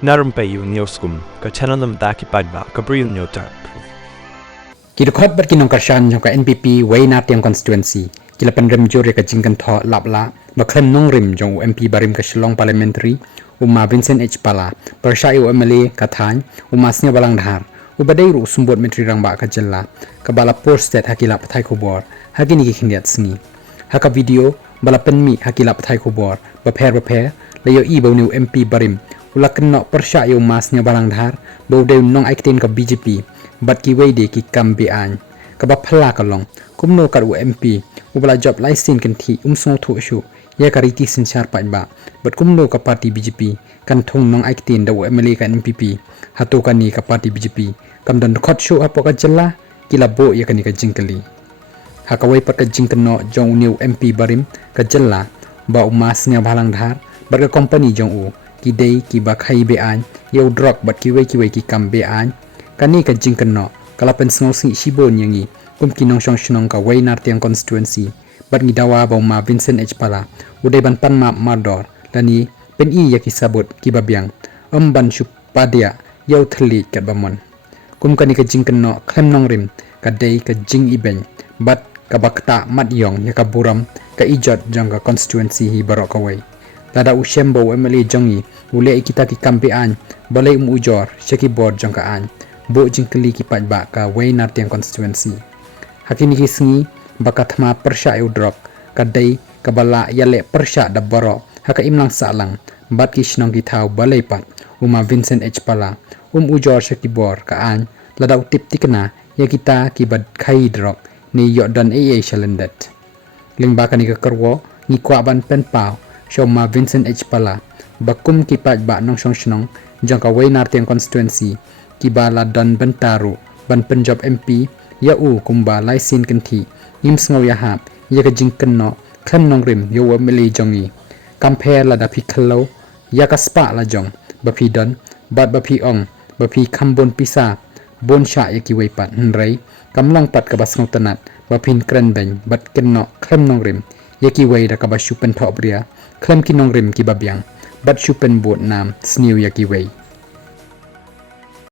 Na Rympei U Hynñiewtrep ka channel nabynta paidbah ka Bri U Hynñiewtrep. Kidukhat bat Nongkyrshan jong ka NPP way na tiang constituency kila penrem jore ka Jingkynthoh lapla baklem nongrim jong MP barim ka Shillong parliamentary uma Vincent H Pala Pyrshah MLA ka Thany uma Sngewsih dhar ubadai ru sumbot menteri rangba ka jella ka bala post state hakila pathai khobor hakini ki khiniat sngi haka video bala penmi hakila pathai khobor bapher layo I bawniu MP barim ulakan no Pyrshah uma Sngewsih dhar bawdeu nong aikten ka BJP bat ki wede ki kambe an ka baphala ka long kumno ka MP ubala job license kan thi song thu shu ya ka riti sinchar paidbah bat kumno ka party BJP kan thong nong aikten da MLA ka MPP hato ka ni ka party BJP kam dan khot shu apo ka jalla kila bo ya kani ka jingkali hakawai pat ka Jingkynthoh jong new MP barim ka jalla ba Sniawbhalang dhar bat ka company jong u ki dei ki ba khai be an yau drug bat ki wei ki kambe an kani ka Jingkynthoh kalapen Sngewsih Shibun yangi kumki Nongkyrshan ka way na tiang constituency bat ngidawa ba Vincent H Pala udai ban pan mador lani pen I yaki sabut ki babyang ban shu padia yau thli kat bamon kum kani ka Jingkynthoh klem nongrim ka dei ka jing iben bat ka bakta mat yong ya ka buram ka ijot jang ka constituency hi baroh ka way lada ushembo MLA jongi ule kita ki kampean balai ujor shaki board jang ka an bo jingkali ki paidbah ka way na tiang constituency hakini ki sngi bakathma Pyrshah drop ka dei ka bala yale Pyrshah da baroh haka imlang salang bat ki shnong ki thau balai pat uma Vincent H Pala ujor shaki board ka an lada utip tikna ya kita ki bad khai drop ni yodan shalendet lingba kani ka karwo ni kwa ban pen pau Shoma Vincent H Pala bakum ki paidbah Nongkyrshan jang ka way na tiang constituency ki bala dan bentaru ban penjob MP ya kumba license kan thi Sngewsih hap ya ka Jingkynthoh klem nongrim yo MLA jongi compare la da phiklo ya ka spa la jong bapi don bat bapi ong bapi khambon pisa bon sha ya ki wei pat nrei kamlong pat ka basngau tanat bapin kren ben bat kenno klem nongrim ya ki wei da ka bashu pen thobria klem ki nongrim ki babyang bat shu pen bot nam sniu ya ki wei